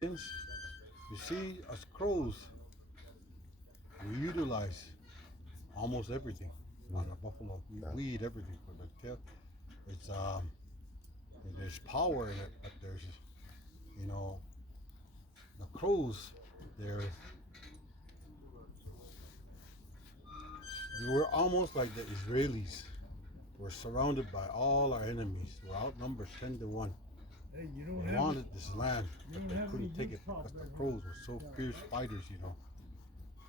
Since you see, as crows, we utilize almost everything on a buffalo. We eat everything for the tail. It's there's power in it, but there's you know the crows. They're we're almost like the Israelis. We're surrounded by all our enemies. We're outnumbered 10-1. Hey, They wanted this land, but they couldn't take it because the crows were so fierce fighters.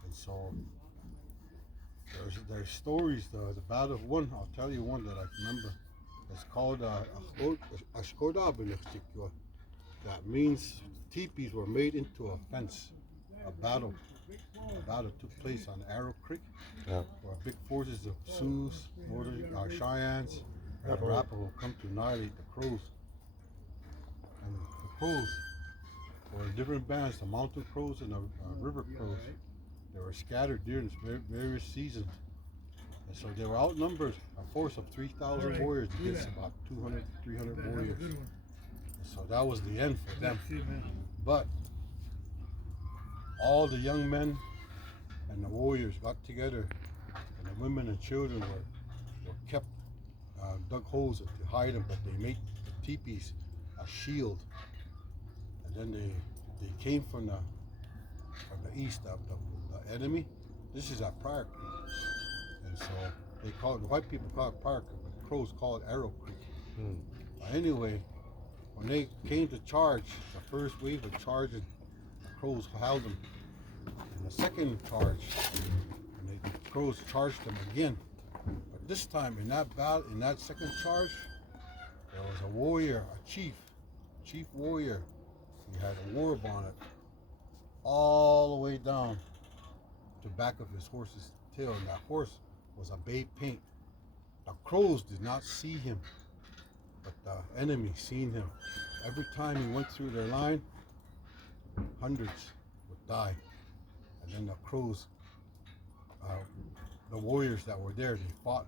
And so there's stories. The battle of one. I'll tell you one that I remember. It's called Ashkoda Benechtikwa. That means teepees were made into a fence. A battle. A battle took place on Arrow Creek, Yeah. where big forces of Sioux, Cheyennes, and Arapaho come to annihilate the Crows. And the Crows were in different bands, the Mountain Crows and the River Crows. They were scattered during various seasons. And so they were outnumbered, a force of 3,000 warriors against about 200, 300 warriors. And so that was the end for them. But all the young men and the warriors got together, and the women and children were kept, dug holes to hide them, but they made the teepees a shield. And then they came from the east of the enemy. This is at Prior Creek. And so they call it, the white people call it Prior Creek, but the Crows call it Arrow Creek. Anyway, when they came to charge, the first wave of charging, the Crows held them. And the second charge, and the Crows charged them again. But this time in that battle, in that second charge, there was a warrior, a chief warrior. He had a war bonnet all the way down to the back of his horse's tail, and that horse was a bay paint. The Crows did not see him, but the enemy seen him. Every time he went through their line, hundreds would die. And then the Crows, the warriors that were there, they fought.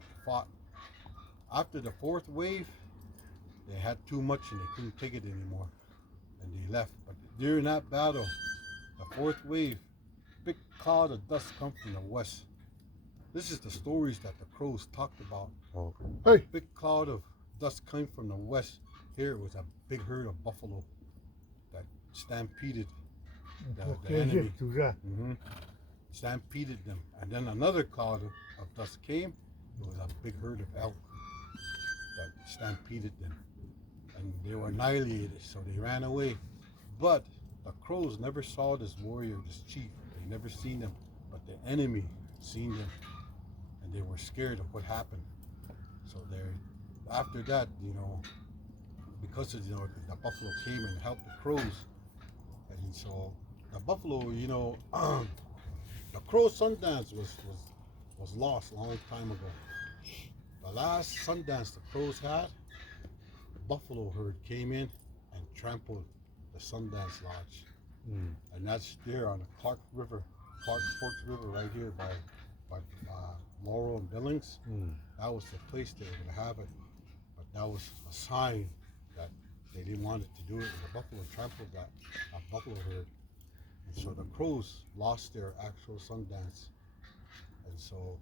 After the fourth wave, they had too much and they couldn't take it anymore, and they left. But during that battle, the fourth wave, big cloud of dust come from the west. This is the stories that the Crows talked about. Oh. A big cloud of dust came from the west. Here it was a big herd of buffalo that stampeded the enemy. Stampeded them. And then another cloud of dust came. It was a big herd of elk that stampeded them. And they were annihilated, so they ran away. But the Crows never saw this warrior, this chief. They never seen him, but the enemy seen them, and they were scared of what happened. So after that, because of, the buffalo came and helped the Crows, and so the buffalo, the Crow Sundance was lost a long time ago. The last Sundance the Crows had, the buffalo herd came in and trampled the Sundance Lodge. And that's there on the Clark Forks River right here by Laurel and Billings. That was the place they were going to have it, but that was a sign that they didn't want it to do it, and the buffalo trampled that buffalo herd. And so the Crows lost their actual Sundance. And so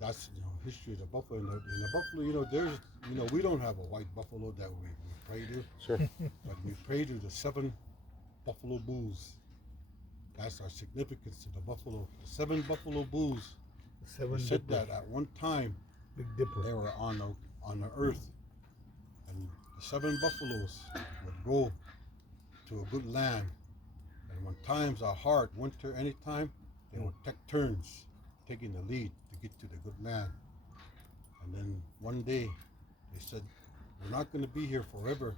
that's history of the buffalo. And the buffalo, there's we don't have a white buffalo that we pray to. Sure. But we pray to the 7 buffalo bulls. That's our significance to the buffalo. The 7 buffalo bulls. We said that at one time Big Dipper. they were on the earth, and the 7 buffaloes would go to a good land. And when times are hard, winter, anytime, they would take turns taking the lead to get to the good land. And then one day they said, we're not going to be here forever.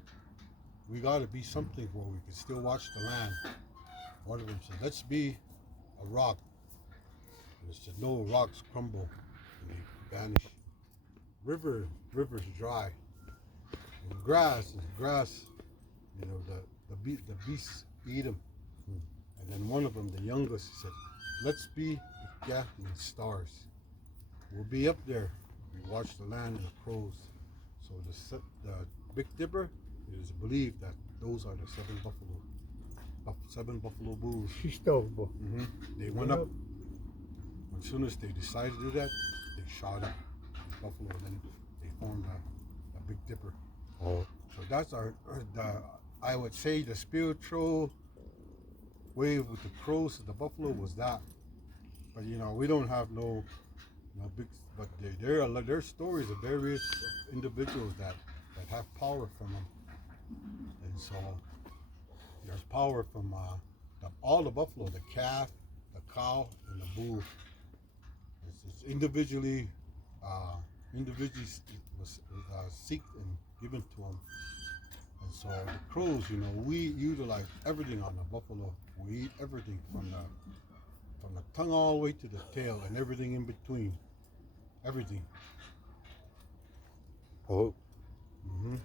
We got to be something where we can still watch the land. One of them said, let's be a rock. And they said, no, rocks crumble and they vanish. Rivers dry. And grass, the beasts eat them. And then one of them, the youngest, said, let's be the stars. We'll be up there. We watch the land and the crows. So the Big Dipper, it is believed that those are the 7 buffalo. seven buffalo bulls. She stole, boy. They went up. As soon as they decided to do that, they shot up the buffalo. Then they formed a Big Dipper. Oh. So that's I would say the spiritual way with the crows, the buffalo was that. But we don't have no big. But there are stories of various individuals that have power from them, and so there's power from all the buffalo, the calf, the cow, and the bull. It's individually was seeked and given to them. And so the crows, we utilize everything on the buffalo. We eat everything from the tongue all the way to the tail and everything in between. Everything. Oh. Mm-hmm.